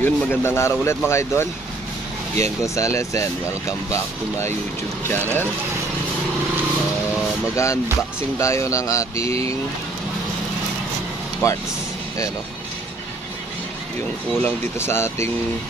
Yun, magandang araw ulit mga idol. Ian Gonzalez and welcome back to my YouTube channel. Mag-unboxing tayo ng ating parts. Ayan o. Yung kulang dito sa ating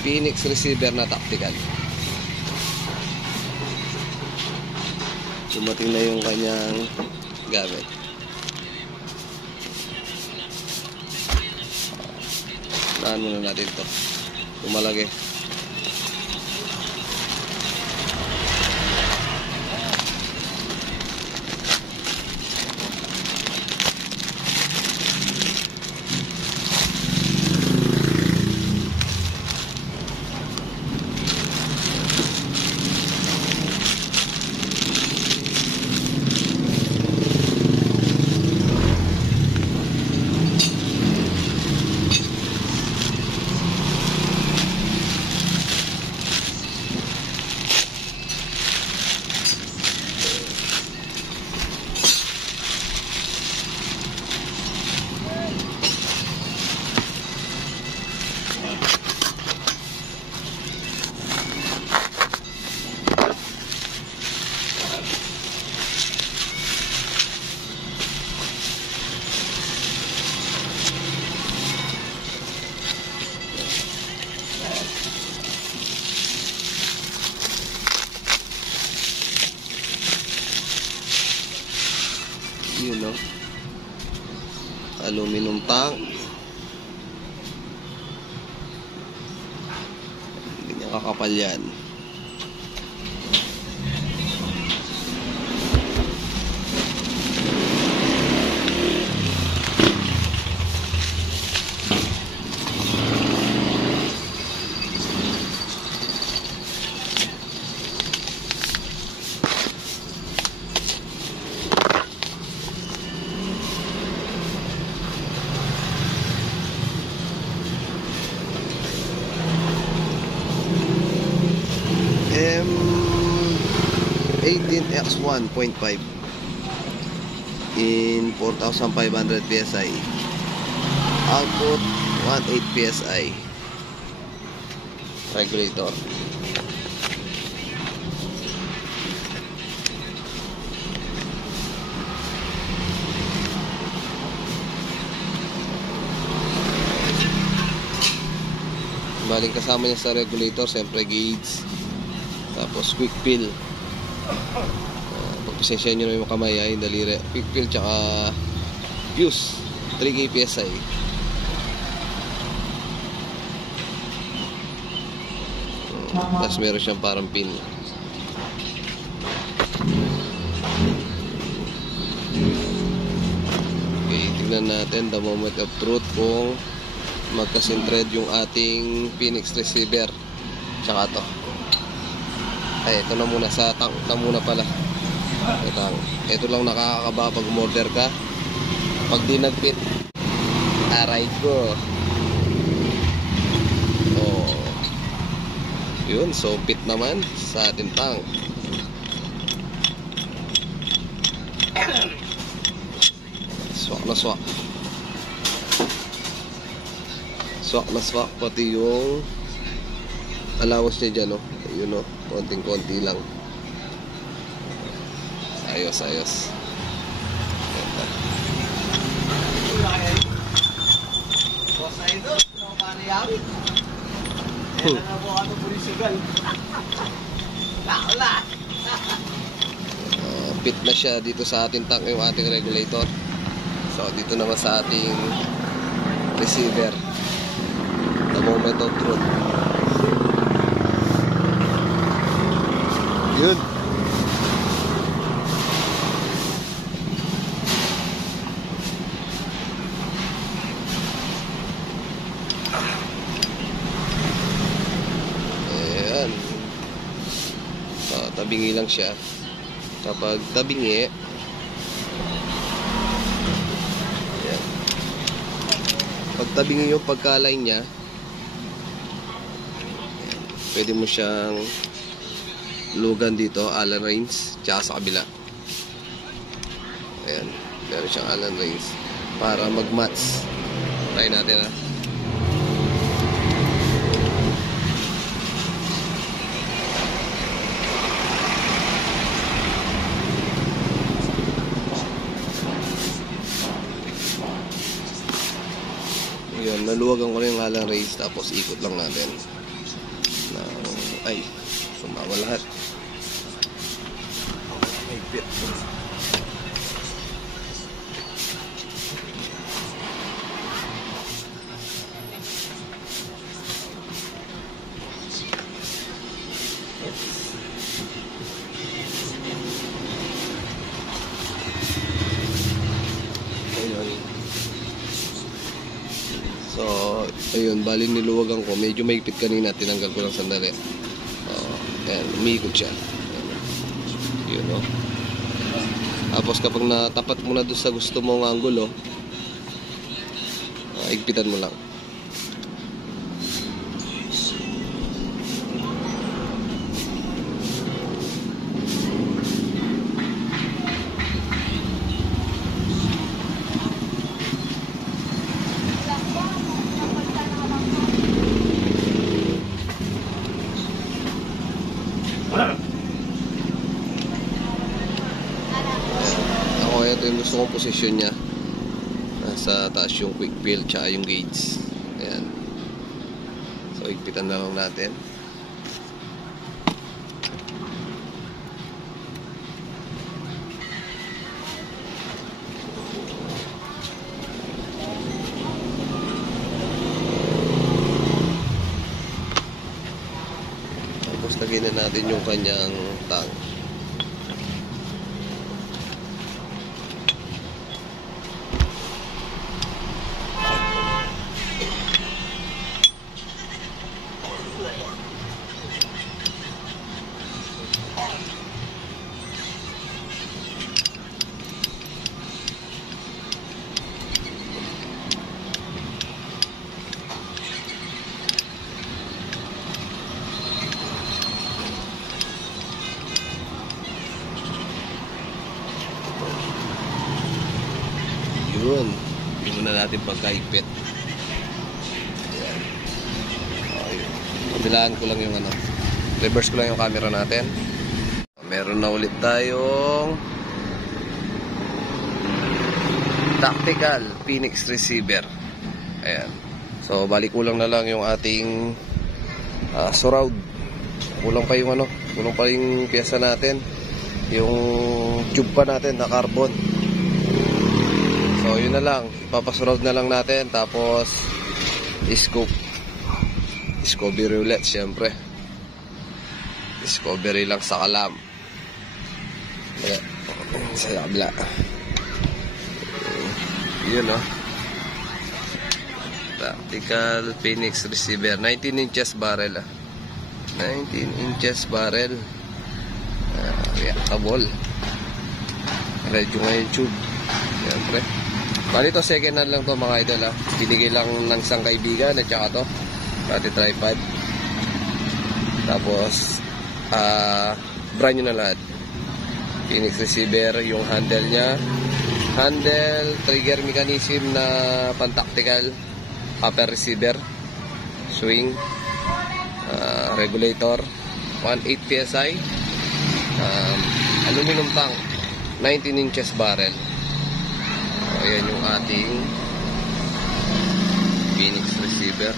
Phoenix receiver na tactical. Dumating na yung kanyang gamit. Naan muna natin ito. Tumalagay. Yun, no? Aluminum tank. Hindi niya kakapal yan. M18X1.5 in 4,500 PSI, output 18 PSI, regulator. Baling kasama niya sa regulator, siyempre gauge, tapos quick fill. Pagpasensya nyo na yung kamay ay daliri. Quick fill tsaka fuse 3K PSI. Tapos meron siyang parang pin. Okay, tignan natin the moment of truth kung magkasentrade yung ating Phoenix receiver tsaka to. Ay, ito na muna, sa tank na muna pala. Ito lang nakakakaba pag umorder ka. Pag di nag-fit, aray ko. Oh. Yun, so fit naman sa ating tank. Swak na swak. Swak na swak, pati yung allowance niya dyan, no? Yun, no? Konting-konti lang. Ayos, ayos. Fit na siya dito sa ating tank yung ating regulator. So dito naman sa ating receiver, the moment of truth. Yun. Ayan. So, tabingi lang siya. Kapag tabingi, ayan. Pag tabingi yung pagkalay niya, pwede mo siyang lugan dito, Allen wrench, tsaka sa kabila. Ayan, meron siyang Allen wrench para mag-match. Try natin, ha. Yun, naluwagan ko na yung halang race, tapos ikot lang natin. Ay, sumama lahat. May bit. So, ayun, bali niluwagan ko. Medyo maigpit kanina, tinanggal ko lang sandali. Ayan, umiikot siya. Ayan. Yun, no? Tapos kapag natapat mo na doon sa gusto mong angulo, igpitan mo lang. Ito yung gusto kong posisyon niya. Nasa taas yung quick fill tsaka yung gauge. Ayan. So, igpitan na lang natin. Tapos, lagyan na natin yung kanyang tank. Yun. Hindi muna natin pagkaigpit. Ayan. Okay. Kabilaan ko lang yung ano. Reverse ko lang yung camera natin. Meron na ulit tayong tactical Phoenix receiver. Ayan. So, balik kulang na lang yung ating surround. Kulang pa yung ano. Kulang pa yung pyesa natin. Yung tube pa natin na carbon. So, yun na lang. Ipapasurround na lang natin. Tapos, scoop. Discovery ulit, syempre. Discovery lang sa kalam. Sa kabla. Yun, no? Tactical Phoenix receiver. 19 inches barrel, 19 inches barrel. Reactable. Radyo nga yung tube. Syempre. Bali to second hand lang to mga idol, binigay lang ng isang kaibigan at saka to pati tripod. Tapos brand new na lahat. Phoenix receiver, yung handle nya, handle, trigger mechanism na pan-tactical, upper receiver, swing, regulator, 1.8 PSI, aluminum tank, 19 inches barrel. Ayan yung ating Phoenix receiver.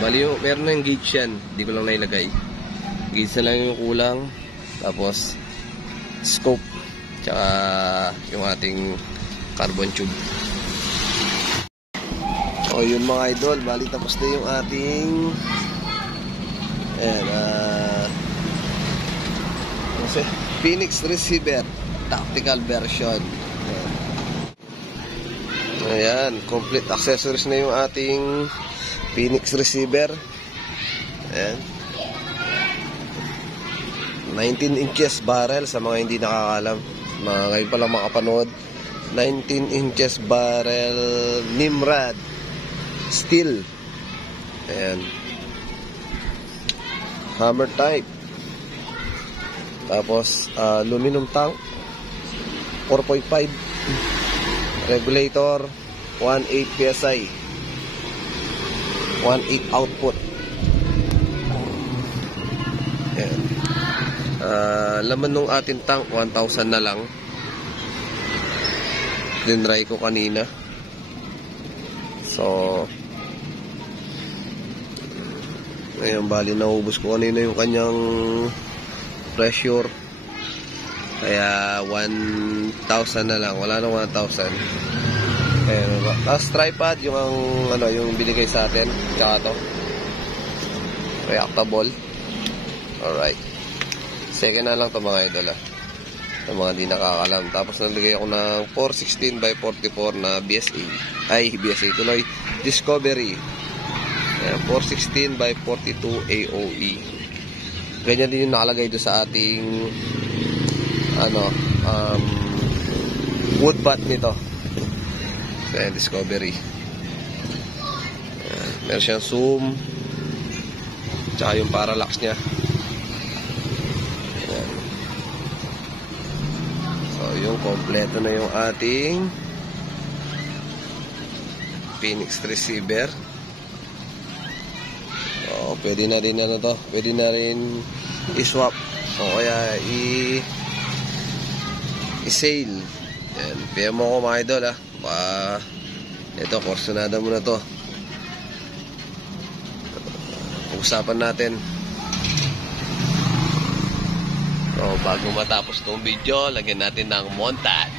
Bali yung meron na yung gauge yan, hindi ko lang nailagay. Gauge na lang yung kulang. Tapos scope tsaka yung ating carbon tube. O yun mga idol, bali tapos na yung ating Phoenix receiver tactical version. Ayan, complete accessories na yung ating Phoenix receiver. Ayan, 19 inches barrel sa mga hindi nakakalam, mga ngayon pa lang makapanood. 19 inches barrel Nimrod steel. Ayan, hammer type. Tapos aluminum tank, 4.5, regulator, 1.8 PSI, 1.8 output. Ayan. Laman ng ating tank 1,000 na lang. Dinry ko kanina. So, ngayon bali naubos ko kanina yung kanyang pressure. Kaya 1,000 na lang. Wala nang 1,000. Ayan, tapos tripod yung yung binigay sa atin. Tsaka to. Reactable. Alright. Second na lang to mga idol ng mga di nakakalam. Tapos nabigay ako ng 416x44 na BSA. Ay, BSA tuloy. Discovery. Ayan, 416x42 AOE. Ganyan din yung nakalagay doon sa ating wood bat nito. Ayan, Discovery. Ayan, meron siyang zoom. Tsaka yung parallax niya. Ayan. So, yung kompleto na yung ating Phoenix receiver. So, pwede na rin to. Pwede na rin i-swap. O kaya i-sale. Ayan. PM mo ko mga idol ito, Corsonada muna to. Pag-usapan natin. So, bago matapos tong video, lagyan natin ng montage.